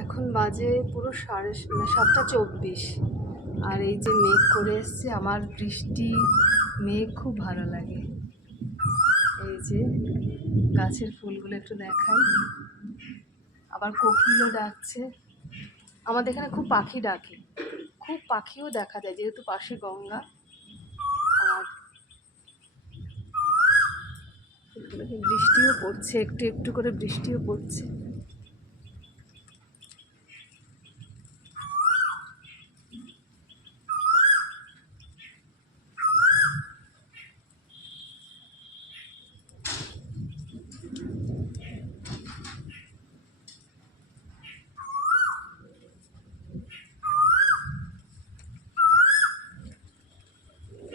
এখন বাজে পুরো 7:24। আর এই যে মেঘ করে এসছে, আমার বৃষ্টি মেঘ খুব ভালো লাগে। এই যে গাছের ফুলগুলো একটু দেখাই, আবার কোকিলও ডাকছে। আমাদের এখানে খুব পাখি ডাকে, খুব পাখিও দেখা যায় যেহেতু পাশে গঙ্গা। আর বৃষ্টিও পড়ছে, একটু একটু করে বৃষ্টিও পড়ছে।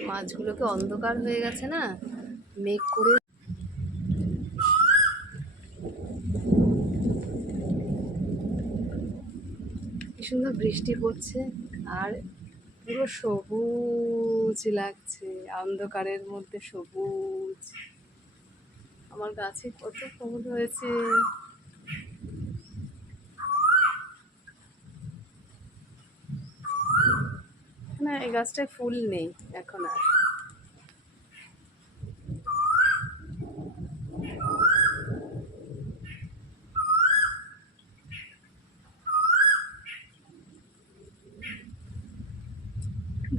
মাছগুলোকে অন্ধকার হয়ে গেছে না, মেঘ করে। কি সুন্দর বৃষ্টি পড়ছে, আর পুরো সবুজ লাগছে, অন্ধকারের মধ্যে সবুজ। আমার গাছে কত ফুল হয়েছে। না, এই গাছটায় ফুল নেই এখন আর।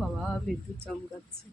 বাবা, বিদ্যুৎ চমকাচ্ছে।